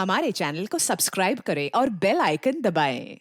हमारे चैनल को सब्सक्राइब करें और बेल आइकन दबाएं।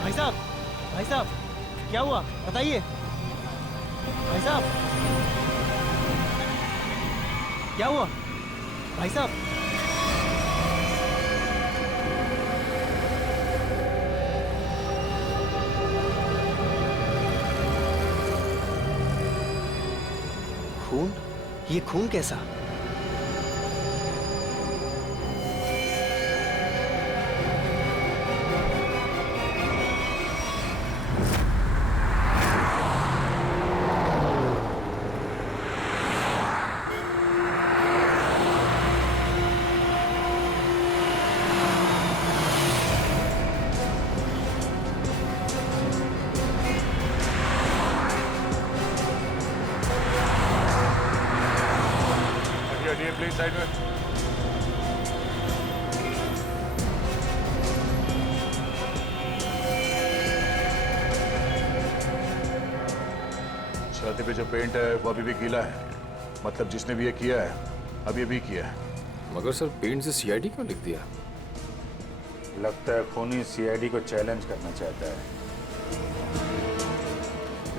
भाई साहब, भाई साहब, क्या हुआ बताइए। भाई साहब, क्या हुआ भाई साहब। खून? ये खून कैसा? हटिए प्लीज साइड में। छाती पे जो पेंट है वो अभी भी गीला है, मतलब जिसने भी ये किया है अभी भी किया है। मगर सर पेंट से सीआईडी क्यों लिख दिया? लगता है खूनी सीआईडी को चैलेंज करना चाहता है।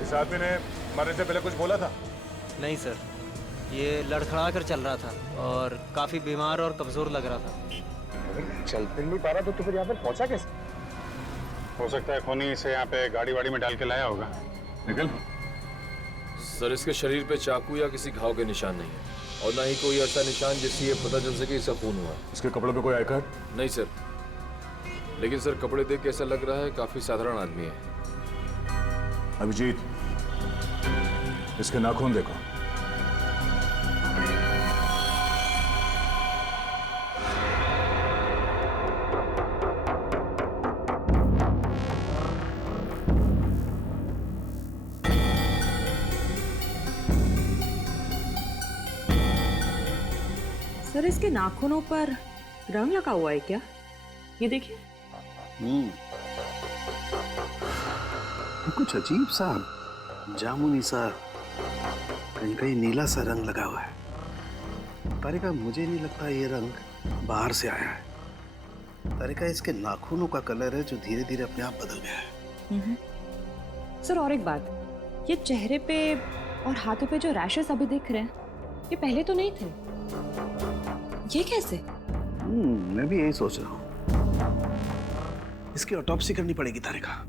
इस आदमी ने मरने से पहले कुछ बोला था? नहीं सर, ये लड़खड़ा कर चल रहा था और काफी बीमार और कमजोर लग रहा था। चल फिर नहीं पा रहा तो फिर यहाँ पर पहुंचा कैसे? हो सकता है खूनी इसे यहाँ पे गाड़ी वाड़ी में डाल के लाया होगा। निकल। सर इसके शरीर पे चाकू या किसी घाव के निशान नहीं है और ना ही कोई ऐसा निशान जिससे ये पता चल सके इसका खून हुआ है। इसके कपड़ों पे कोई आई कार्ड? नहीं सर, लेकिन सर कपड़े देख के ऐसा लग रहा है काफी साधारण आदमी है। अभिजीत, इसके नाखून देखो। सर इसके नाखूनों पर रंग लगा हुआ है क्या? ये देखिए। कुछ अजीब सा जामुनी सा, कहीं कहीं नीला सा रंग लगा हुआ है। तारिका, मुझे नहीं लगता ये रंग बाहर से आया है। तारिका, इसके नाखूनों का कलर है जो धीरे धीरे अपने आप बदल गया है। सर और एक बात, ये चेहरे पे और हाथों पे जो रैशेस अभी दिख रहे हैं ये पहले तो नहीं थे। ये कैसे? मैं भी यही सोच रहा हूँ। इसकी ऑटोप्सी करनी पड़ेगी तारिका।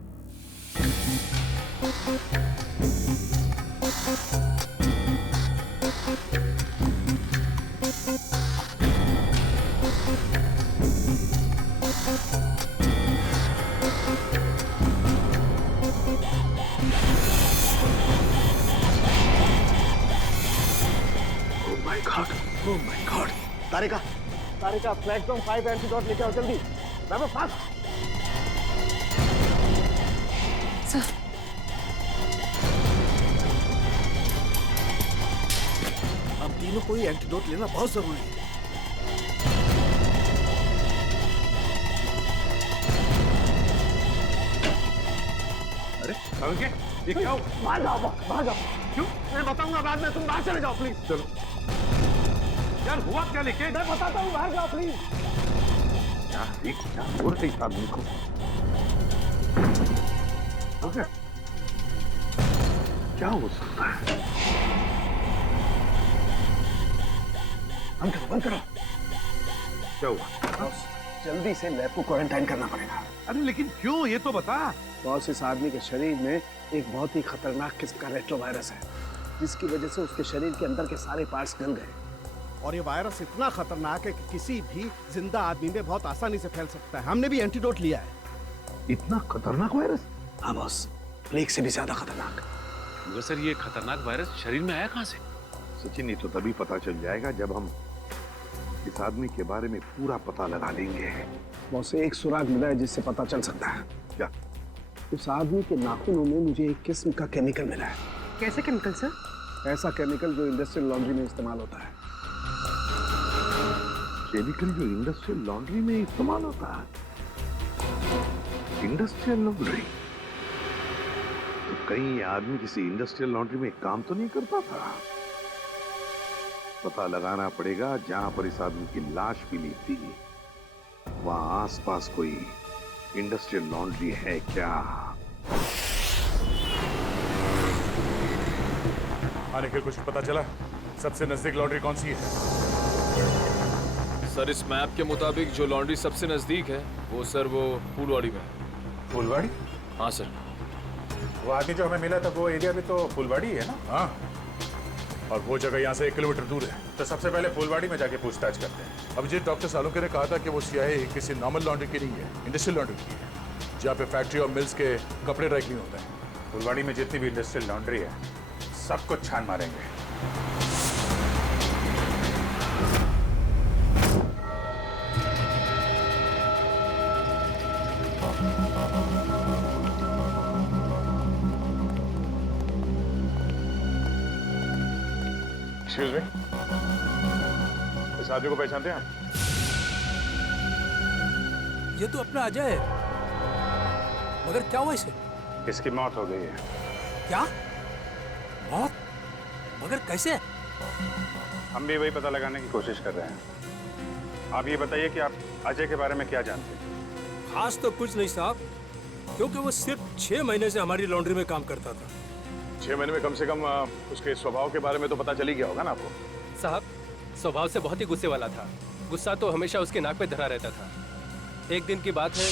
Oh my God! Tarika, Tarika, platform 5 antidote लेके आओ जल्दी। बाबा फास्ट। सर हम तीनों को ही एंटीडोट लेना बहुत जरूरी है। अरे ये क्या? बाहर जाओ, बाहर जाओ। क्यों? मैं बताऊंगा बाद में, तुम बाहर चले जाओ प्लीज। चलो यार, हुआ क्या लेके? मैं बताता हूँ, बाहर जाओ प्लीज। क्या बोल रही था आदमी को? ओके, क्या हो सकता है? बंद करो। क्या हुआ? जल्दी से लैब को क्वारंटाइन करना पड़ेगा। अरे लेकिन क्यों, ये तो बता। बॉस, इस आदमी के शरीर में एक बहुत ही खतरनाक किस्म का रेट्रोवायरस है, जिसकी वजह से उसके शरीर के अंदर के सारे पार्ट्स गल गए। और ये वायरस इतना खतरनाक है कि किसी भी जिंदा आदमी में बहुत आसानी से फैल सकता है। हमने भी एंटीडोट लिया है। इतना खतरनाक वायरस? हाँ बॉस, प्लेग से भी ज्यादा खतरनाक। मगर सर, ये खतरनाक वायरस शरीर में आया कहाँ से? सचिन, ये तो तभी पता चल जाएगा जब हम इस आदमी के बारे में पूरा पता लगा लेंगे। बॉस, एक सुराग मिला है जिससे पता चल सकता है। क्या? उस आदमी के नाखूनों में मुझे एक किस्म का केमिकल मिला है। कैसे केमिकल सर? ऐसा केमिकल जो इंडस्ट्रियल लॉन्ड्री में इस्तेमाल होता है। केमिकल जो इंडस्ट्रियल लॉन्ड्री में इस्तेमाल होता है? Industrial laundry? तो कहीं ये आदमी किसी इंडस्ट्रियल लॉन्ड्री में काम तो नहीं करता था? पता लगाना पड़ेगा जहां पर इस आदमी की लाश मिली थी, वहां आसपास कोई इंडस्ट्रियल लॉन्ड्री है क्या? आने के कुछ पता चला? सबसे नजदीक लॉन्ड्री कौन सी है? सर, इस मैप के मुताबिक जो लॉन्ड्री सबसे नजदीक है वो फूलवाड़ी में है। फुलवाड़ी? हाँ सर। वो आदमी जो हमें मिला था वो एरिया भी तो फुलवाड़ी है ना? हाँ, और वो जगह यहाँ से 1 किलोमीटर दूर है। तो सबसे पहले फुलवाड़ी में जाके पूछताछ करते हैं। अब जी डॉक्टर सालुंके ने कहा था कि वो सियाही किसी नॉर्मल लॉन्ड्री की नहीं है, इंडस्ट्रियल लॉन्ड्री की है, जहाँ पे फैक्ट्री और मिल्स के कपड़े ड्राई क्लीन होता है। फुलवाड़ी में जितनी भी इंडस्ट्रियल लॉन्ड्री है, सब कुछ छान मारेंगे। एक्सक्यूज मी, इस आदमी को पहचानते हैं आप? ये तो अपना अजय है, मगर क्या हुआ इसे? इसकी मौत हो गई है। क्या मौत? मगर कैसे? हम भी वही पता लगाने की कोशिश कर रहे हैं। आप ये बताइए कि आप अजय के बारे में क्या जानते हैं? खास तो कुछ नहीं साहब, क्योंकि वो सिर्फ 6 महीने से हमारी लॉन्ड्री में काम करता था। 6 महीने में कम से कम उसके स्वभाव के बारे में तो पता चल ही गया होगा ना आपको? साहब, स्वभाव से बहुत ही गुस्से वाला था। गुस्सा तो हमेशा उसके नाक पे धरा रहता था। एक दिन की बात है,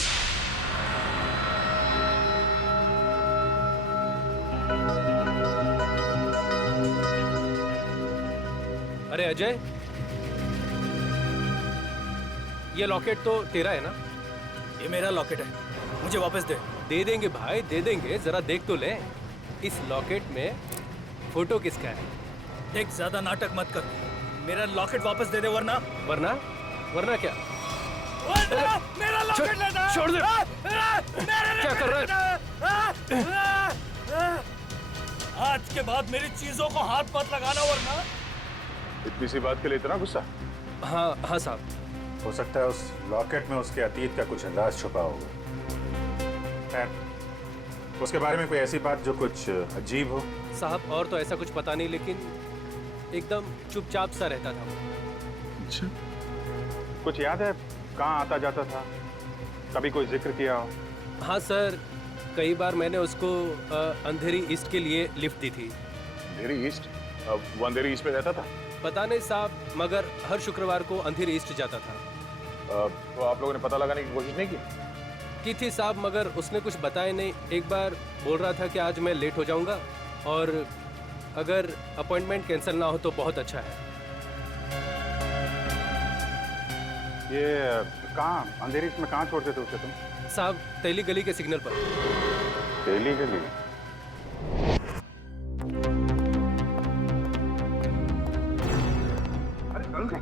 अरे अजय, ये लॉकेट तो तेरा है ना? ये मेरा लॉकेट है, मुझे वापस दे। दे देंगे भाई, दे देंगे, जरा देख तो ले। इस लॉकेट में फोटो किसका है? देख, ज्यादा नाटक मत कर, मेरा लॉकेट वापस दे दे, वरना वरना क्या? मेरा लॉकेट लेना! छोड़ दे! क्या कर रहा है? आज के बाद मेरी चीजों को हाथ मत लगाना, वरना। इतनी सी बात के लिए इतना गुस्सा? हाँ साहब। हो सकता है उस लॉकेट में उसके अतीत का कुछ राज छुपा होगा। खैर, उसके बारे में कोई ऐसी बात जो कुछ अजीब हो? साहब, और तो ऐसा कुछ पता नहीं, लेकिन एकदम चुपचाप सा रहता था वो। अच्छा, कुछ याद है कहाँ आता जाता था? कभी कोई जिक्र किया हो? हाँ सर, कई बार मैंने उसको अंधेरी ईस्ट के लिए लिफ्ट दी थी। अंधेरी ईस्ट? वो अंधेरी ईस्ट में रहता था? पता नहीं साहब, मगर हर शुक्रवार को अंधेरी ईस्ट जाता था। तो आप लोगों ने पता लगाने की कोशिश नहीं की थी साहब, मगर उसने कुछ बताया नहीं। एक बार बोल रहा था कि आज मैं लेट हो जाऊंगा और अगर अपॉइंटमेंट कैंसिल ना हो तो बहुत अच्छा है। ये कहाँ अंधेरी ईस्ट में कहाँ छोड़ते थे उसे तुम? साहब, तेली गली के सिग्नल पर। तेली गली?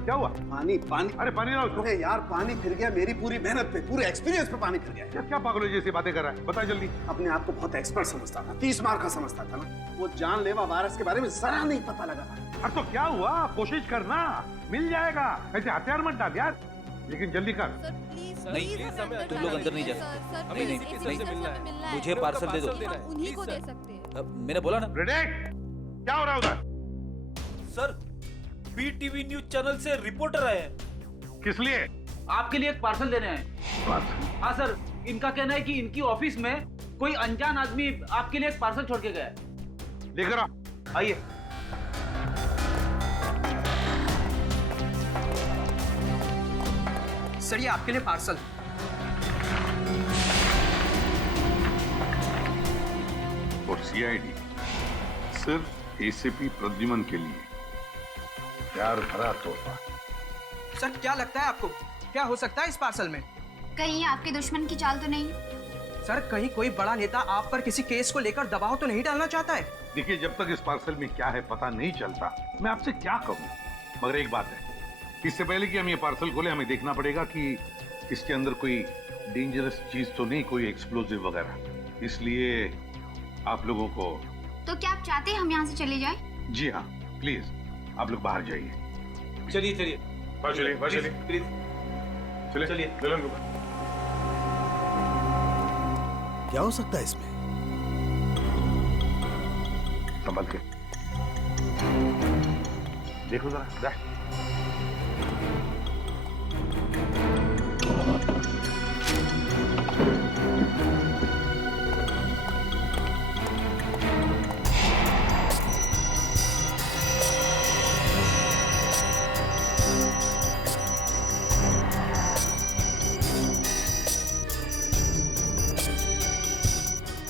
क्या हुआ? पानी पानी। अरे पानी लाओ उसको। अरे यार पानी फिर गया मेरी पूरी मेहनत पे, पूरे एक्सपीरियंस पे पानी फिर गया। क्या पागलों जैसी बातें कर रहा है? बता जल्दी। अपने आप को बहुत एक्सपर्ट समझता था, 30 मार का समझता था ना। वो जानलेवा वायरस के बारे में जरा नहीं पता लगा। अरे तो क्या हुआ? कोशिश करना, मिल जाएगा। ऐसे हथियार मत डाल यार, लेकिन जल्दी कर। तुम लोग अंदर नहीं जा सकते। नहीं, मुझे पार्सल दे दो। उन्हीं को दे सकते हैं। मैंने बोला ना। क्या हो रहा है उधर? सर, BTV न्यूज चैनल से रिपोर्टर आए हैं। किस लिए? आपके लिए एक पार्सल देने आए। हाँ सर, इनका कहना है कि इनकी ऑफिस में कोई अनजान आदमी आपके लिए एक पार्सल छोड़ के गया है। लेकर आओ। आइए। सर, ये आपके लिए पार्सल। और CID सिर्फ ACP प्रद्युमन के लिए प्यार भरा तोहफा। सर, क्या लगता है आपको क्या हो सकता है इस पार्सल में? कहीं आपके दुश्मन की चाल तो नहीं? सर, कहीं कोई बड़ा नेता आप पर किसी केस को लेकर दबाव तो नहीं डालना चाहता है? देखिए, जब तक इस पार्सल में क्या है पता नहीं चलता, मैं आपसे क्या कहूँ। मगर एक बात है, इससे पहले कि हम ये पार्सल खोले, हमें देखना पड़ेगा कि इसके अंदर कोई डेंजरस चीज तो नहीं, कोई एक्सप्लोजिव वगैरह। इसलिए आप लोगों को। तो क्या आप चाहते हैं हम यहाँ से चले जाएं? जी हाँ, प्लीज आप लोग बाहर जाइए। चलिए चलिए प्लीज चलिए। क्या हो सकता है इसमें? संभल के देखो जरा।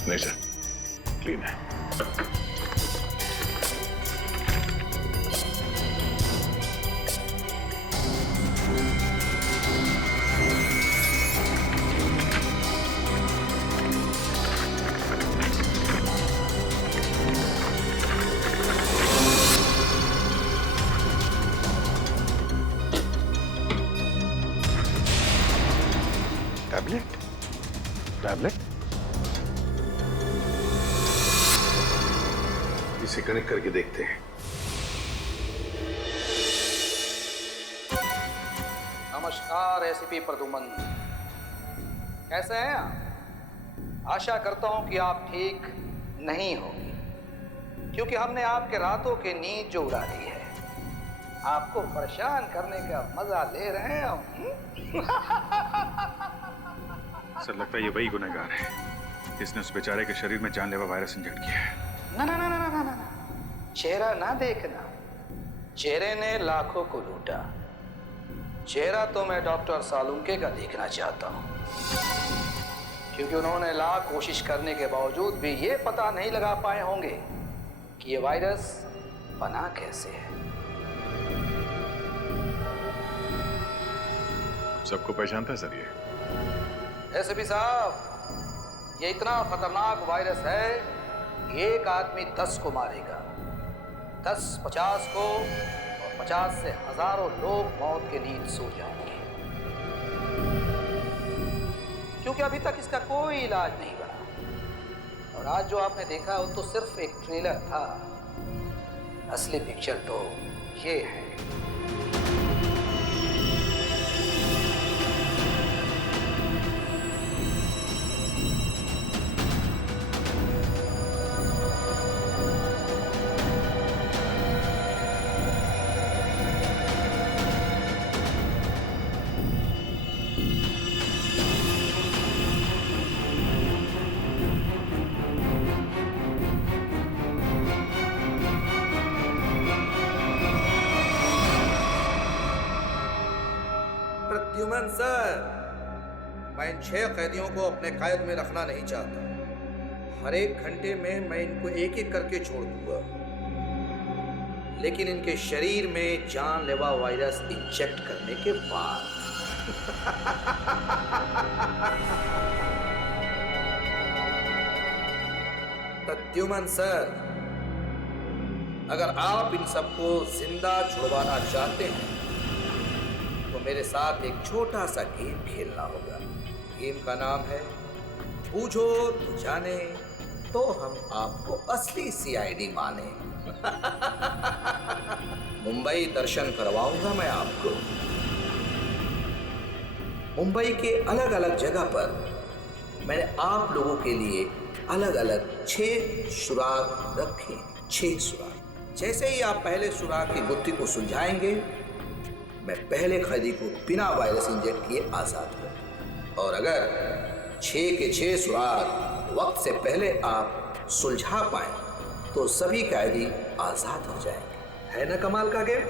नहीं सर, क्लीन है। टैबलेट इसे कनेक्ट करके देखते हैं। नमस्कार ACP प्रद्युमन, कैसे हैं आप? आशा करता हूं कि आप ठीक नहीं होंगे, क्योंकि हमने आपके रातों की नींद जो उड़ा दी है। आपको परेशान करने का मजा ले रहे हैं हम। सर, लगता है ये वही गुनहगार है जिसने उस बेचारे के शरीर में जानलेवा वायरस इंजेक्ट किया है। ना ना ना ना ना ना ना, चेहरा ना देखना। चेहरे ने लाखों को लूटा। चेहरा तो मैं डॉक्टर सालुंके का देखना चाहता हूँ, क्योंकि उन्होंने लाख कोशिश करने के बावजूद भी ये पता नहीं लगा पाए होंगे कि ये वायरस बना कैसे है। सबको पहचानता है सर ये? एसपी साहब, ये इतना खतरनाक वायरस है कि एक आदमी 10 को मारेगा, 10 50 को, और 50 से हजारों लोग मौत के नींद सो जाएंगे, क्योंकि अभी तक इसका कोई इलाज नहीं बना। और आज जो आपने देखा वो तो सिर्फ एक ट्रेलर था, असली पिक्चर तो ये है। प्रद्युमन सर, मैं इन 6 कैदियों को अपने कैद में रखना नहीं चाहता। हर एक घंटे में मैं इनको एक एक करके छोड़ दूंगा, लेकिन इनके शरीर में जानलेवा वायरस इंजेक्ट करने के बाद। प्रद्युमन सर, अगर आप इन सबको जिंदा छुड़वाना चाहते हैं तो मेरे साथ एक छोटा सा गेम खेलना होगा। गेम का नाम है बूझो तो जाने, तो हम आपको असली सीआईडी माने। मुंबई दर्शन करवाऊंगा मैं आपको। मुंबई के अलग अलग जगह पर मैंने आप लोगों के लिए अलग अलग 6 सुराग रखे। 6 सुराग। जैसे ही आप पहले सुराग की गुत्थी को सुलझाएंगे, मैं पहले कैदी को बिना वायरस इंजेक्ट किए आजाद कर, और अगर 6 के 6 सुराग वक्त से पहले आप सुलझा पाए तो सभी कैदी आजाद हो जाएंगे। है ना कमाल का game?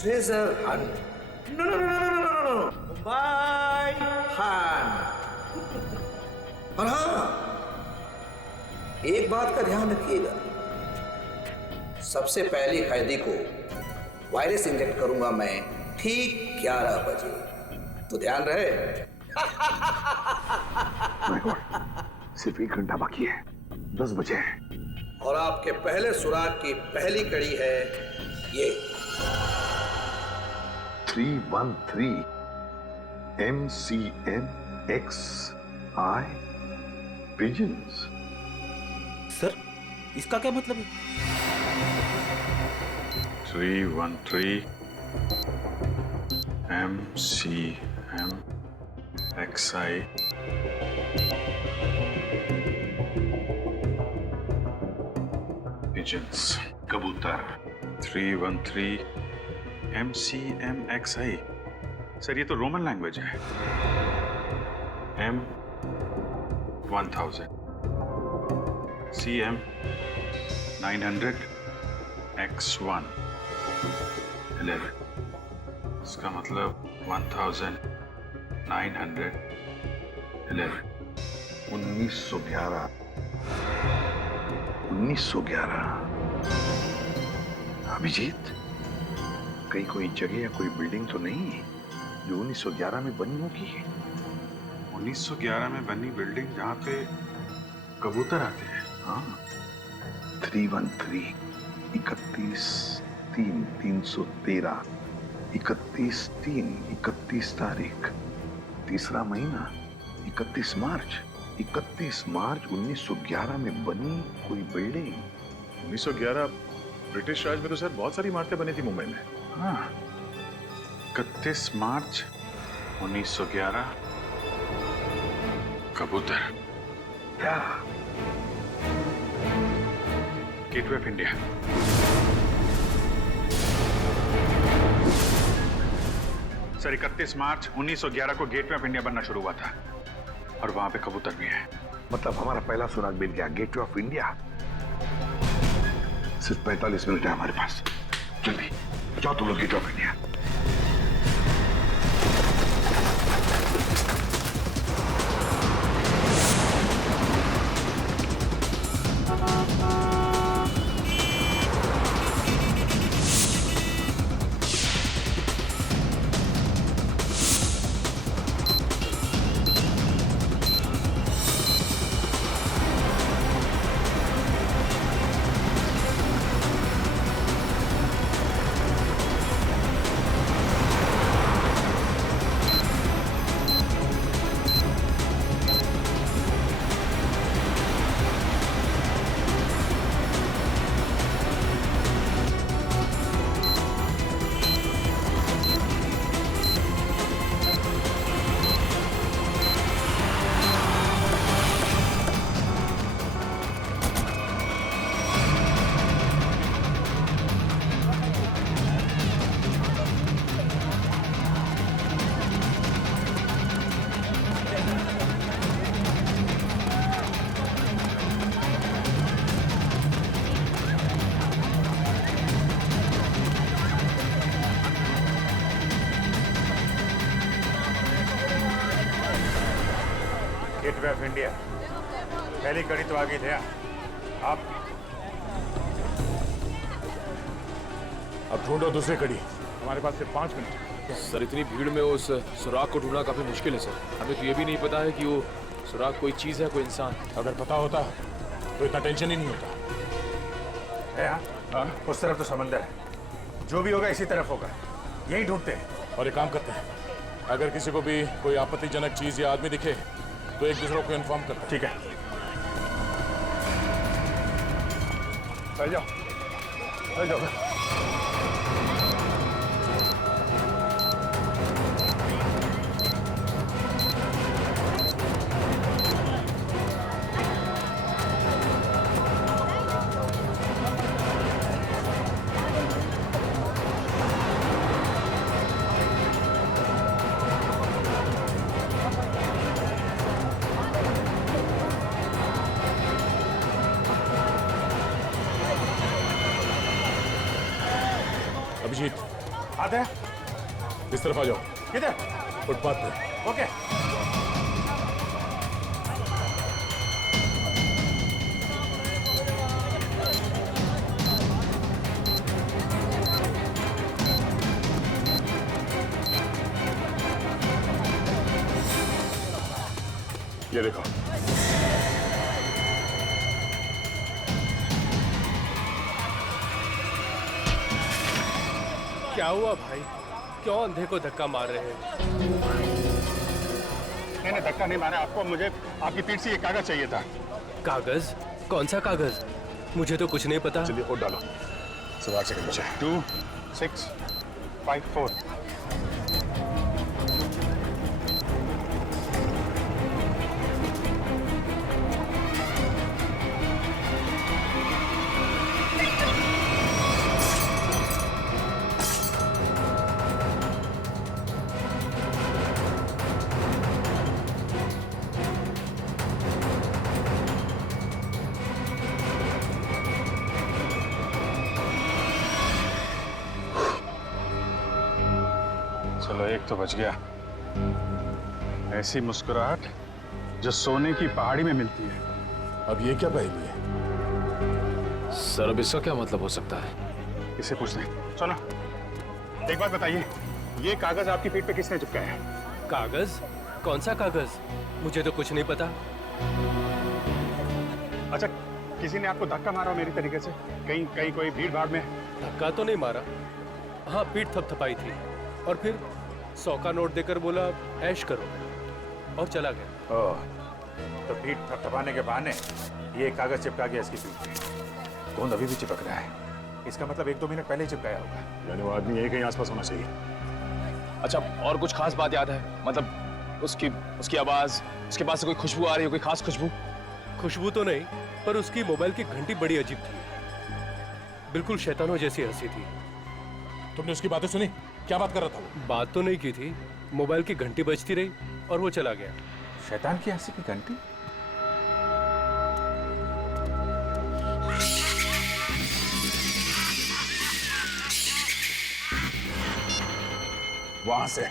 Treasure hunt. No no no no no no no, Mumbai hunt. और हाँ, एक बात का ध्यान रखिएगा, सबसे पहले कैदी को वायरस इंजेक्ट करूंगा मैं ठीक 11 बजे, तो ध्यान रहे। माय गॉड, सिर्फ 1 घंटा बाकी है, 10 बजे है। और आपके पहले सुराग की पहली कड़ी है ये 313 MCMXI पिजन्स। सर, इसका क्या मतलब है? 313 MCMXI pigeons, कबूतर। 313 MCMXI। सर, ये तो रोमन लैंग्वेज है। M1000 CM 900 X1 11। इसका मतलब 1911। 1911। 1911। अभिजीत, कहीं कोई जगह या कोई बिल्डिंग तो नहीं जो 1911 में बनी होगी? 1911 में बनी बिल्डिंग जहाँ पे कबूतर आते हैं। हाँ, 313 31/3/313 31/3 31 तारीख, तीसरा महीना 31 मार्च 1911 में बनी कोई बिल्डिंग। 1911 ब्रिटिश राज में तो सर बहुत सारी इमारतें बनी थी मुंबई में। हाँ, 31 मार्च 1911 कबूतर। क्या? Gateway of India. सर, 31 मार्च 1911 को गेटवे ऑफ इंडिया बनना शुरू हुआ था, और वहां पे कबूतर भी है। मतलब हमारा पहला सुराग मिल गया, गेटवे ऑफ इंडिया। सिर्फ 45 मिनट है हमारे पास। जल्दी जाओ तुम लोग गेटवे ऑफ इंडिया। इंडिया। पहली कड़ी तो आ गई थे आप। अब ढूंढो दूसरी कड़ी। हमारे पास सिर्फ 5 मिनट। सर इतनी भीड़ में उस सुराग को ढूंढना काफी मुश्किल है सर। हमें तो ये भी नहीं पता है कि वो सुराग कोई चीज है, कोई इंसान। अगर पता होता तो इतना टेंशन ही नहीं होता है। हाँ, उस तरफ तो समंदर है, जो भी होगा इसी तरफ होगा, यही ढूंढते हैं। और एक काम करते हैं, अगर किसी को भी कोई आपत्तिजनक चीज या आदमी दिखे तो एक दूसरे को इन्फॉर्म करते हैं। ठीक है, चल जाओ, चल जाओ। अभिजीत, आते हैं। इस तरफ आ जाओ। किधर? फुटपाथ पे। ओके। ये देखो। क्या हुआ भाई? क्यों अंधे को धक्का मार रहे हैं? मैंने धक्का नहीं मारा आपको, मुझे आपकी पीठ से ये कागज चाहिए था। कागज? कौन सा कागज? मुझे तो कुछ नहीं पता। चलिए और डालो। सवाल से नीचे। 2654। चलो एक तो बच गया। ऐसी मुस्कुराहट जो सोने की पहाड़ी में मिलती है। अब ये क्या पहेली है? सर अब इसका क्या मतलब हो सकता है? इसे पूछते हैं। सुनो, एक बात बताइए, ये कागज आपकी पीठ पे किसने चिपकाया है? कागज? कौन सा कागज? मुझे तो कुछ नहीं पता। अच्छा, किसी ने आपको धक्का मारा हो मेरी तरीके से? कहीं कोई भीड़ भाड़ में? धक्का तो नहीं मारा। हाँ, पीठ थपथपाई थी और फिर 100 का नोट देकर बोला ऐश करो और चला गया। ओह, तो पीठ थपथपाने के बहाने ये कागज चिपका गया इसकी पीठ पे। गोंद अभी भी चिपक रहा है, इसका मतलब 1-2 मिनट पहले ही चिपकाया होगा। यानी वो आदमी यही कहीं आसपास होना चाहिए। अच्छा, और कुछ खास बात याद है? मतलब उसकी आवाज, उसके पास से कोई खुशबू आ रही है, कोई खास खुशबू? खुशबू तो नहीं, पर उसकी मोबाइल की घंटी बड़ी अजीब थी। बिल्कुल शैतानों जैसी हंसी थी। तुमने उसकी बातें सुनी? क्या बात कर रहा था वो? बात तो नहीं की थी, मोबाइल की घंटी बजती रही और वो चला गया। शैतान की हंसी की घंटी? वहां से।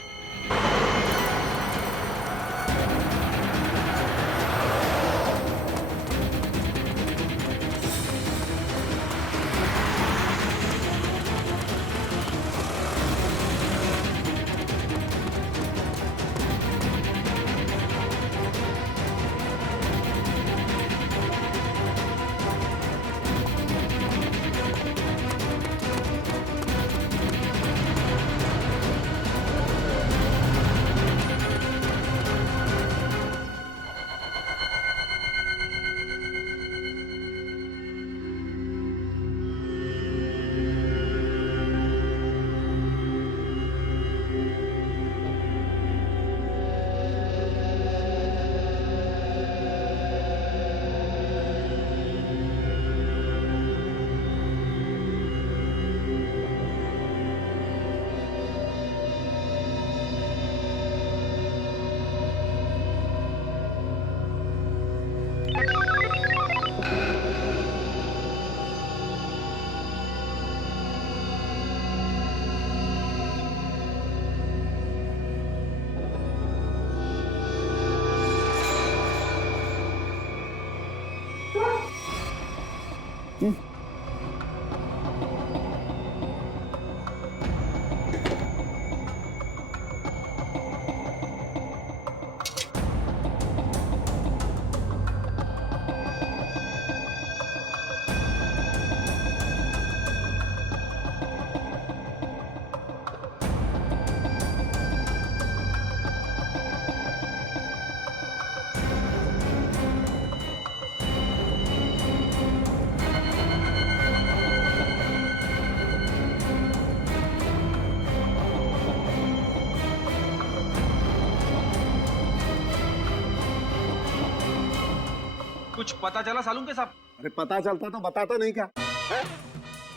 कुछ पता चला सालूम के साहब? अरे पता चलता तो बताता नहीं क्या?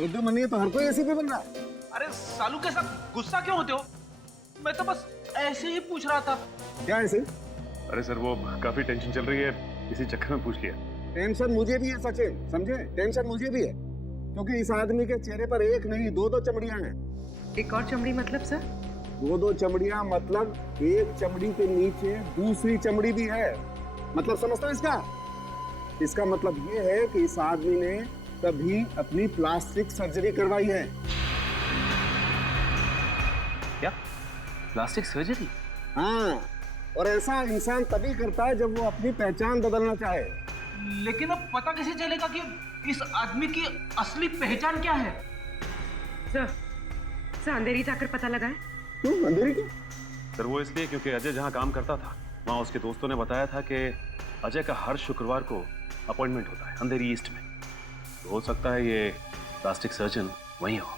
एकदम मनी है तो हर कोई ऐसे भी बन रहा। अरे सालूम के साहब गुस्सा क्यों होते हो? मैं तो बस ऐसे ही पूछ रहा था। क्या ऐसे? अरे सर वो काफी टेंशन चल रही है, इसी चक्कर में पूछ लिया। टेंशन मुझे भी है सचिन, समझे? टेंशन मुझे भी है क्योंकि इस आदमी के चेहरे पर एक नहीं दो चमड़ियां हैं। एक और चमड़ी मतलब सर? दो चमड़ियां मतलब एक चमड़ी के नीचे दूसरी चमड़ी भी है। मतलब समझता है इसका? इसका मतलब ये है कि इस आदमी ने कभी अपनी प्लास्टिक सर्जरी करवाई है। क्या? Plastic surgery? हाँ, और ऐसा इंसान तभी करता है जब वो अपनी पहचान बदलना चाहे। लेकिन अब पता कैसे चलेगा कि इस आदमी की असली पहचान क्या है? सर अंधेरी जाकर पता लगाए। क्यों अंधेरी क्यों? सर वो इसलिए क्योंकि अजय जहाँ काम करता था वहाँ उसके दोस्तों ने बताया था कि अजय का हर शुक्रवार को अपॉइंटमेंट होता है अंधेरी ईस्ट में। तो हो सकता है ये प्लास्टिक सर्जन वहीं हो।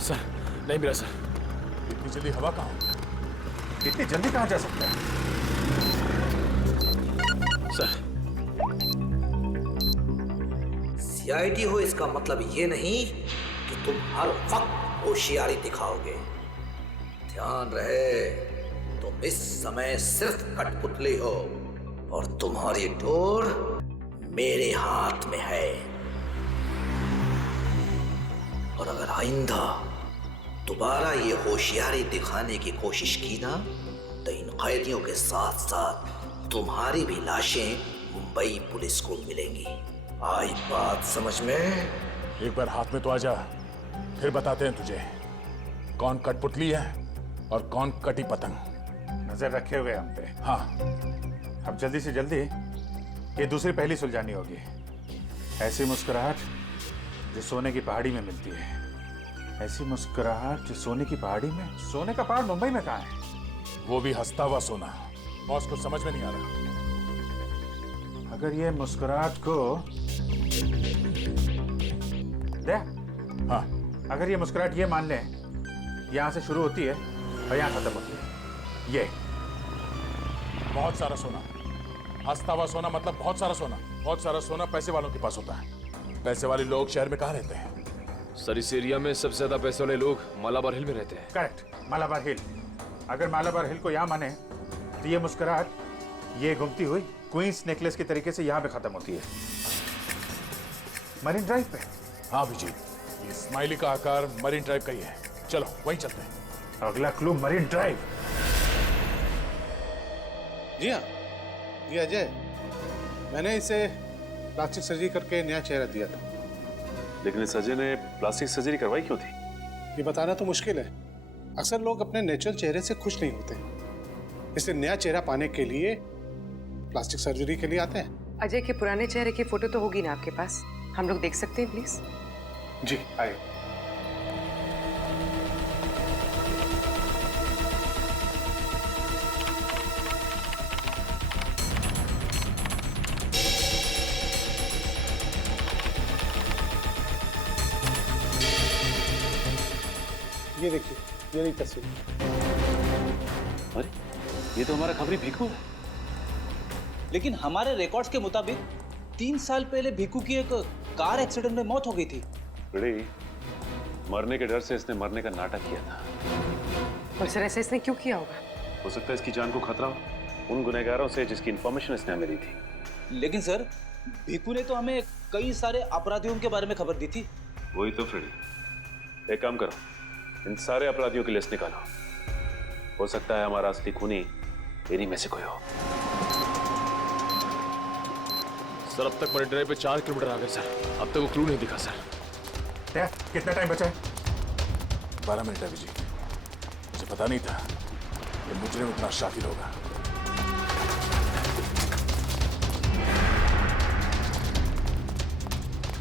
सर नहीं मिला सर। इतनी जल्दी हवा कहाँ हो? इतनी जल्दी कहाँ जा सकता है? सर सीआईडी हो इसका मतलब ये नहीं कि तुम हर वक्त होशियारी दिखाओगे। ध्यान रहे तुम इस समय सिर्फ कठपुतली हो और तुम्हारी डोर मेरे हाथ में है। और अगर आइंदा दोबारा ये होशियारी दिखाने की कोशिश की ना तो इन कैदियों के साथ साथ तुम्हारी भी लाशें मुंबई पुलिस को मिलेंगी। आई बात समझ में? एक बार हाथ में तो आ जा, फिर बताते हैं तुझे कौन कठपुतली है और कौन कटी पतंग। नजर रखे हुए हम पे। हाँ, अब जल्दी से जल्दी ये दूसरी पहली सुलझानी होगी। ऐसी मुस्कुराहट जो सोने की पहाड़ी में मिलती है। ऐसी मुस्कुराहट जो सोने की पहाड़ी में। सोने का पहाड़ मुंबई में कहाँ है? वो भी हंसता हुआ सोना। बॉस को समझ में नहीं आ रहा। अगर ये मुस्कुराहट को दे, हाँ, अगर ये मुस्कुराहट ये मान ले यहां से शुरू होती है और यहां खत्म होती है। ये बहुत सारा सोना, हंसता हुआ सोना मतलब बहुत सारा सोना। बहुत सारा सोना पैसे वालों के पास होता है। पैसे वाले लोग शहर में कहाँ रहते हैं? सर इस एरिया में सबसे ज्यादा पैसे वाले लोग मालाबार हिल में रहते हैं। करेक्ट, मालाबार हिल। अगर मालाबार हिल को यहाँ माने तो ये मुस्कुराहट ये घूमती हुई क्वींस नेकलेस के तरीके से यहाँ पे खत्म होती है, मरीन ड्राइव पे। हाँ अभिजीत, ये स्माइली का आकार मरीन ड्राइव का ही है। चलो वहीं चलते हैं। अगला क्लू मरीन ड्राइव। जी हाँ, ये अजय, मैंने इसे प्लास्टिक सर्जरी करके नया चेहरा दिया था। लेकिन इस अजय ने प्लास्टिक सर्जरी करवाई क्यों थी? ये बताना तो मुश्किल है। अक्सर लोग अपने नेचुरल चेहरे से खुश नहीं होते, इसलिए नया चेहरा पाने के लिए प्लास्टिक सर्जरी के लिए आते हैं। अजय के पुराने चेहरे की फोटो तो होगी ना आपके पास? हम लोग देख सकते हैं प्लीज? जी आइए। ये देखिए, ये रही तस्वीर। अरे ये तो हमारा खबरी भीखू है। लेकिन हमारे रिकॉर्ड्स के मुताबिक 3 साल पहले भीखू की एक कार एक्सीडेंट में मौत हो गई थी। बड़ी मरने के डर से इसने मरने का नाटक किया था। और सर ऐसा इसने क्यों किया होगा? हो सकता है इसकी जान को खतरा हो उन गुनहगारों से जिसकी इंफॉर्मेशन इसने हमें दी थी। लेकिन सर भीखू ने तो हमें कई सारे अपराधियों के बारे में खबर दी थी। वही तो फ्रेडी, एक काम करो, इन सारे अपराधियों की लिस्ट निकालो। हो सकता है हमारा असली खूनी इन्हीं में से कोई हो। सर अब तक मरीन ड्राइव पे 4 किलोमीटर आ गए सर, अब तक वो क्लू नहीं दिखा सर। कितना टाइम बचा है? 12 मिनट है विजय। मुझे पता नहीं था कि मुजरिम इतना शातिर होगा।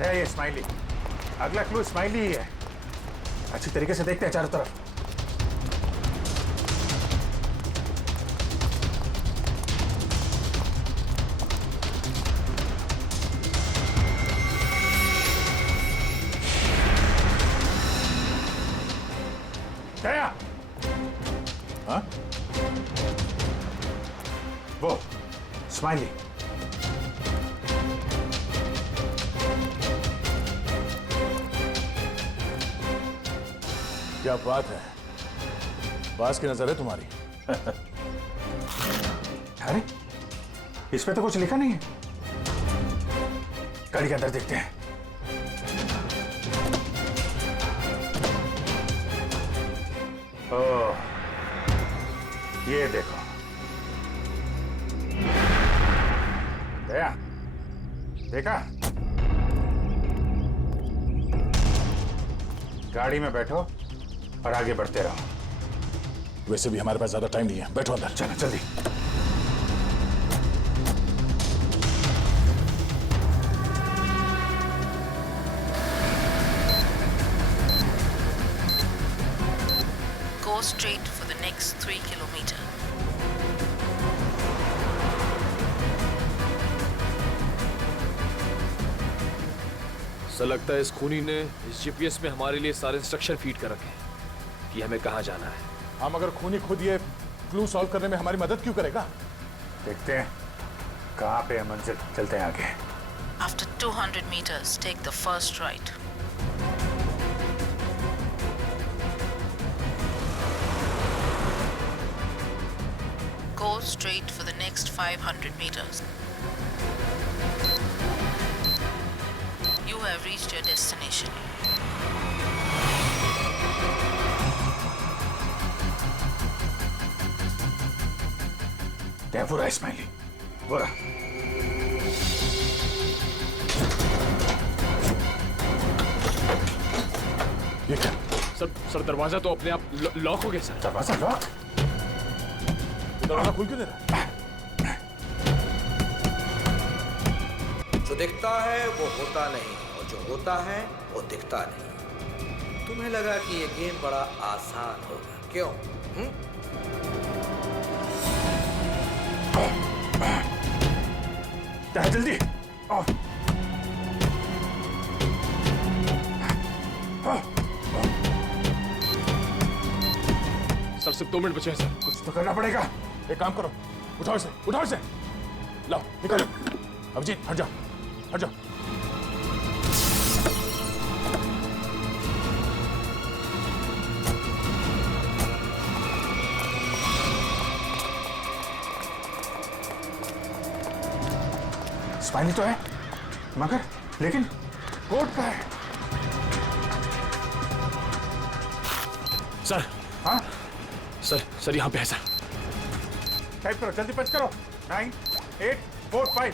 ये स्माइली, अगला क्लू स्माइली ही है। अच्छी तरीके से देखते हैं चारों तरफ। दया, हाँ? वो स्माइली। क्या बात है, बास की नजर है तुम्हारी। अरे इस पे तो कुछ लिखा नहीं है। गाड़ी के अंदर देखते हैं। ओह, ये देखो दया, देखा? गाड़ी में बैठो और आगे बढ़ते रहो। वैसे भी हमारे पास ज्यादा टाइम नहीं है, बैठो अंदर। चलो जल्दी। Go straight for the next 3 kilometers. Sir लगता है इस खूनी ने इस जीपीएस में हमारे लिए सारे इंस्ट्रक्शन फीड कर रखे हैं कि हमें कहाँ जाना है। हम अगर खूनी खुद ये क्लू सॉल्व करने में हमारी मदद क्यों करेगा? देखते हैं कहाँ पे है मंजिल। चलते हैं आगे। After 200 meters, take the first right. Go straight for the next 500 meters. You have reached your destination. क्या बुरा स्माइली, बुरा। ये क्या? सर दरवाजा तो अपने आप लॉक हो गया सर। दरवाजा लॉक? दरवाजा खुल क्यों नहीं रहा? जो दिखता है वो होता नहीं और जो होता है वो दिखता नहीं। तुम्हें लगा कि ये गेम बड़ा आसान होगा, क्यों? जल्दी। सर सिर्फ 2 मिनट बचे हैं सर। कुछ तो करना पड़ेगा। एक काम करो, उठाओ इसे, उठाओ इसे। लाओ निकालो। अभिजीत हट जाओ, हट जाओ। स्माइली तो है मगर लेकिन कोट का है। सर। हाँ सर यहाँ पे है सर। टाइप करो, जल्दी पंच करो। 9 8 4 5।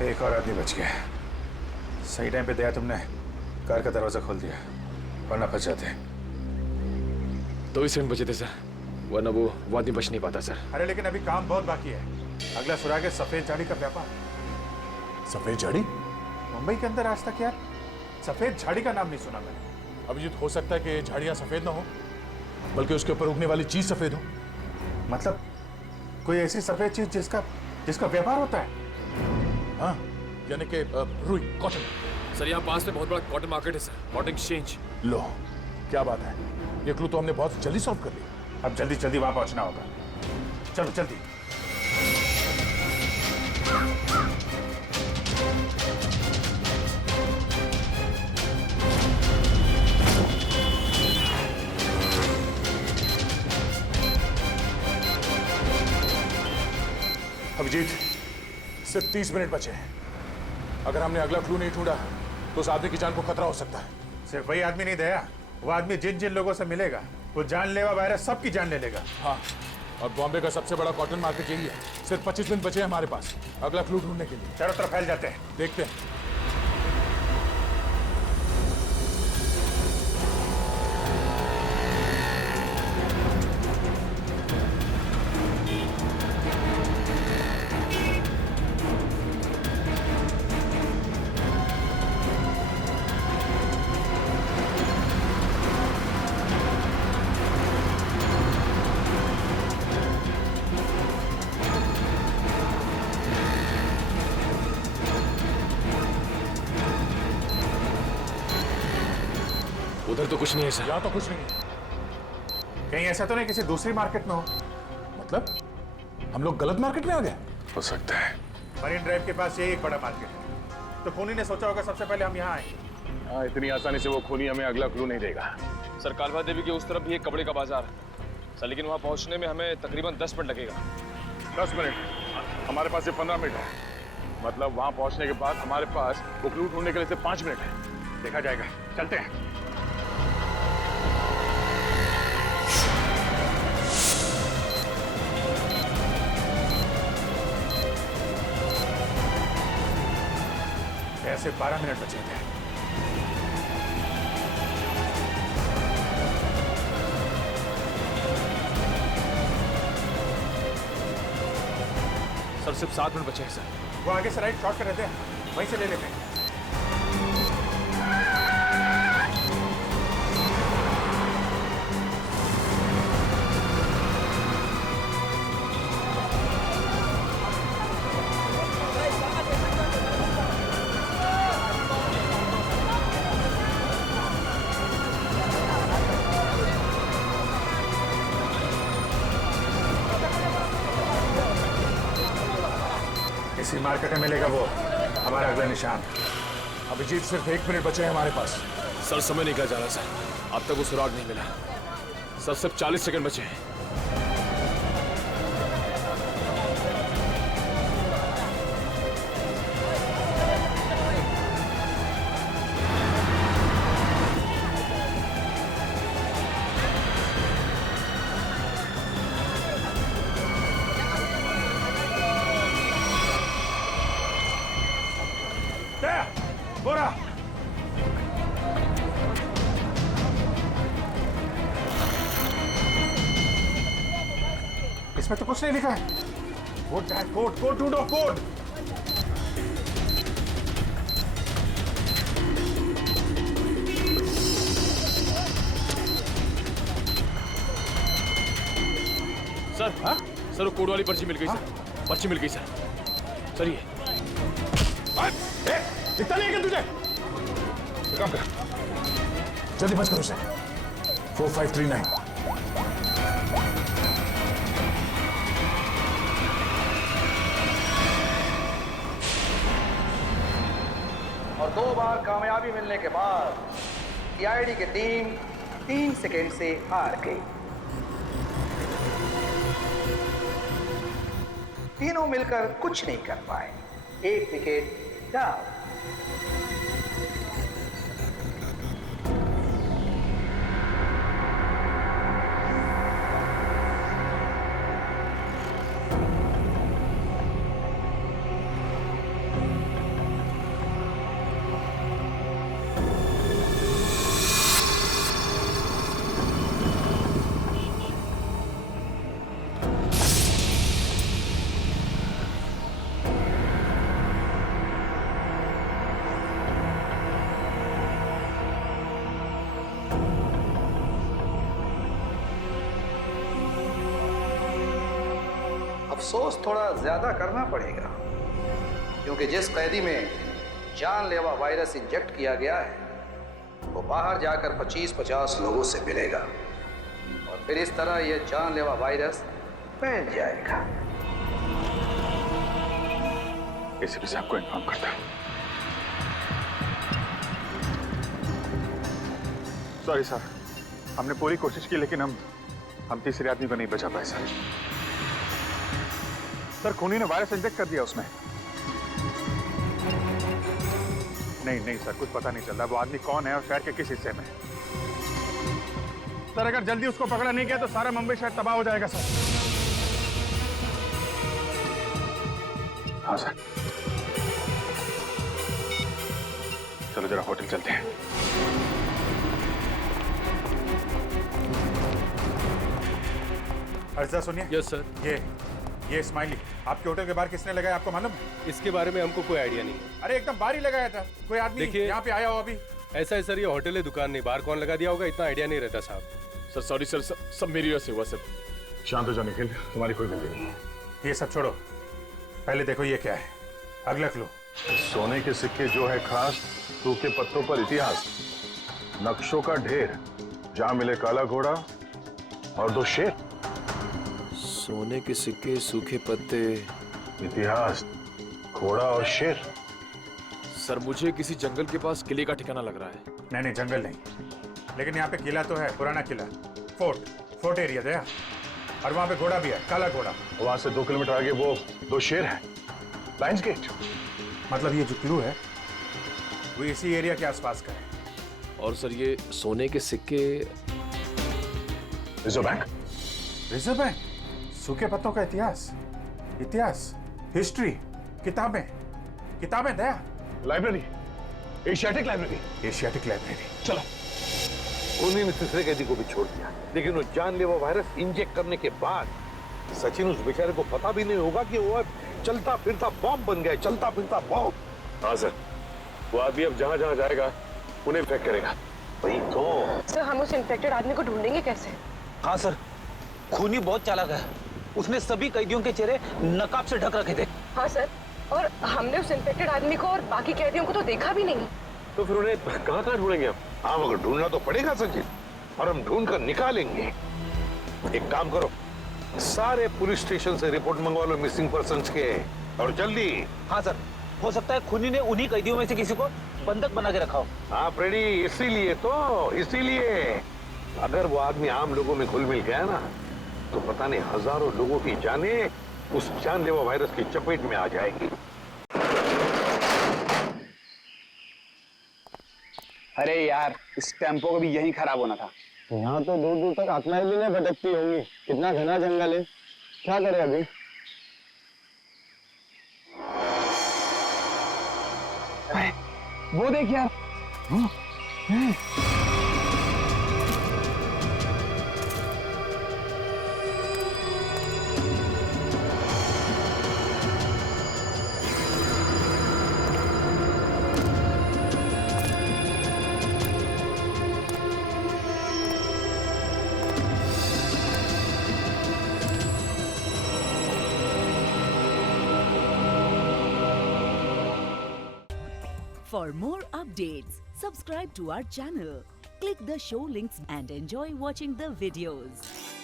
एक और आदमी बच गया। सही टाइम पे दया तुमने कार का दरवाजा खोल दिया, वरना फंस जाते। 2 ही सेकंड बचे थे सर, वरना वो आदमी बच नहीं पाता सर। अरे लेकिन अभी काम बहुत बाकी है। अगला सुराग है सफेद झाड़ी का व्यापार। सफेद झाड़ी? मुंबई के अंदर आज तक यार सफेद झाड़ी का नाम नहीं सुना मैंने। अभिजीत हो सकता है कि झाड़ियां सफेद ना हो, बल्कि उसके ऊपर उगने वाली चीज सफेद हो। मतलब कोई ऐसी सफेद चीज जिसका व्यापार होता है। हाँ, यानी कि रुई, कॉटन। सर यहाँ पास में बहुत बड़ा कॉटन मार्केट है सर, कॉटन एक्सचेंज। लो क्या बात है, ये क्लू तो हमने बहुत जल्दी सॉल्व कर लिया। अब जल्दी जल्दी वहां पहुंचना होगा। चलो जल्दी। अभिजीत, सिर्फ 30 मिनट बचे हैं। अगर हमने अगला क्लू नहीं ढूंढा तो उस आदमी की जान को खतरा हो सकता है। सिर्फ वही आदमी नहीं दया, वो आदमी जिन जिन लोगों से मिलेगा वो जानलेवा वायरस सबकी जान ले लेगा। हाँ, और बॉम्बे का सबसे बड़ा कॉटन मार्केट यही है। सिर्फ 25 मिनट बचे हैं हमारे पास अगला क्लू ढूंढने के लिए। चारों तरफ फैल जाते हैं, देखते हैं। उधर तो कुछ नहीं है सर। यहाँ तो कुछ नहीं है। कहीं ऐसा तो नहीं किसी दूसरी मार्केट में हो? मतलब हम लोग गलत मार्केट में आ गए? हो सकता है। मरीन ड्राइव के पास यही एक बड़ा मार्केट है, तो खूनी ने सोचा होगा सबसे पहले हम यहाँ आएंगे। हाँ, इतनी आसानी से वो खूनी हमें अगला क्लू नहीं देगा। सर, कालवा देवी के उस तरफ भी एक कपड़े का बाजार है सर, लेकिन वहाँ पहुँचने में हमें तकरीबन 10 मिनट लगेगा। 10 मिनट? हमारे पास सिर्फ 15 मिनट है। मतलब वहाँ पहुँचने के बाद हमारे पास वो क्लू ढूंढने के लिए सिर्फ 5 मिनट है। देखा जाएगा, चलते हैं। ऐसे 12 मिनट बचे थे। सर, सिर्फ 7 मिनट बचे हैं सर। वो आगे से राइट शॉर्ट कर रहते हैं, वहीं से ले लेते हैं। इसी मार्केट में मिलेगा वो हमारा अगला निशान। अभिजीत, सिर्फ 1 मिनट बचे हैं हमारे पास। सर, समय निकल जा रहा सर, अब तक वो सुराग नहीं मिला। सर, सिर्फ 40 सेकंड बचे हैं। बोरा इसमें तो कुछ नहीं लिखा है। कोड कोड कोड ढूंढो, कोड। सर, हाँ? सर, वो कोड वाली पर्ची मिल गई सर। पर्ची मिल गई सर। सर, ये दिखता नहीं है क्या तुझे? काम कर, जल्दी बच करो उसे। 4539। और 2 बार कामयाबी मिलने के बाद सीआईडी की टीम 3 सेकेंड से हार गई। तीनों मिलकर कुछ नहीं कर पाए। 1 विकेट डाउन। अफसोस थोड़ा ज्यादा करना पड़ेगा, क्योंकि जिस कैदी में जानलेवा वायरस इंजेक्ट किया गया है वो बाहर जाकर 25-50 लोगों से मिलेगा और फिर इस तरह यह जानलेवा वायरस फैल जाएगा। एसीपी साहब को इन्फॉर्म करता हूं। सॉरी सर, हमने पूरी कोशिश की लेकिन हम तीसरे आदमी को नहीं बचा पाए सर। सर खूनी ने वायरस इंजेक्ट कर दिया उसमें। नहीं सर, कुछ पता नहीं चल रहा वो आदमी कौन है और शहर के किस हिस्से में। सर अगर जल्दी उसको पकड़ा नहीं गया तो सारा मुंबई शहर तबाह हो जाएगा सर। हाँ सर, चलो जरा होटल चलते हैं। अर्जा सुनिए। Yes sir. ये स्माइली आपके होटल के बाहर किसने लगाया आपको मालूम है? इसके बारे में हमको कोई आइडिया नहीं है। अरे एकदम बाहर ही लगाया था, कोई आदमी यहाँ पे आया हो अभी? ऐसा है सर, ये होटल है, दुकान नहीं, बाहर कौन लगा दिया होगा इतना आइडिया नहीं रहता साहब। सर सॉरी सर, सब मेरी वजह से हुआ सर। शांत हो जा निखिल, तुम्हारी कोई गलती नहीं है। ये सब छोड़ो, पहले देखो ये क्या है। अगला क्लू। सोने के सिक्के जो है खास, सूखे पत्तों पर इतिहास, नक्शों का ढेर, जहां मिले काला घोड़ा और 2 शेर। सोने के सिक्के, सूखे पत्ते, इतिहास, घोड़ा और शेर। सर मुझे किसी जंगल के पास किले का ठिकाना लग रहा है। नहीं जंगल नहीं, लेकिन यहाँ पे किला तो है, पुराना किला, फोर्ट एरिया दया, और वहाँ पे घोड़ा भी है, काला घोड़ा। वहां से 2 किलोमीटर आगे वो 2 शेर हैं, लायंस गेट। मतलब ये जो क्लू है वो इसी एरिया के आसपास का है। और सर ये सोने के सिक्के, रिजर्व बैंक। रिजर्व बैंक, सूखे पत्तों का इतिहास, हिस्ट्री, किताबें दया, लाइब्रेरी, एशियाटिक लाइब्रेरी। चलो। खूनी ने तीसरे कैदी को भी छोड़ दिया, लेकिन वो जानलेवा वायरस इंजेक्ट करने के बाद सचिन उस बेचारे को पता भी नहीं होगा कि वो चलता फिरता बॉम्ब बन गया, चलता फिरता बॉम्ब। हाँ सर, वो आदमी अब जहां जहां जाएगा उन्हें इन्फेक्ट करेगा। वही तो सर, हम उस इन्फेक्टेड आदमी को ढूंढेंगे कैसे? हाँ सर, खूनी बहुत चालाक है, उसने सभी कैदियों के चेहरे नकाब से ढक रखे थे। हाँ सर, और हमने उस इन्फेक्टेड आदमी को और बाकी कैदियों को तो देखा भी नहीं। तो फिर उन्हें कहाँ ढूंढेंगे हम? हाँ मगर ढूंढना तो पड़ेगा सचिन, और हम ढूंढ कर निकालेंगे। एक काम करो, सारे पुलिस स्टेशन से रिपोर्ट मंगवा लो मिसिंग पर्सन्स के, और जल्दी। हाँ सर, हो सकता है खूनी ने उन्हीं कैदियों में से किसी को बंधक बना के रखा हो। हाँ फ्रेडी, इसीलिए अगर वो आदमी आम लोगों में घुल मिल गया ना, तो पता नहीं हजारों लोगों की जानें उस जानलेवा वायरस की चपेट में आ जाएगी। अरे यार, इस टेम्पो को भी यही खराब होना था। यहाँ तो दूर दूर तक आत्माएं भी नहीं भटकती होंगी, कितना घना जंगल है। क्या करें अभी? वो देख यार। For more updates, subscribe to our channel, click the show links and enjoy watching the videos.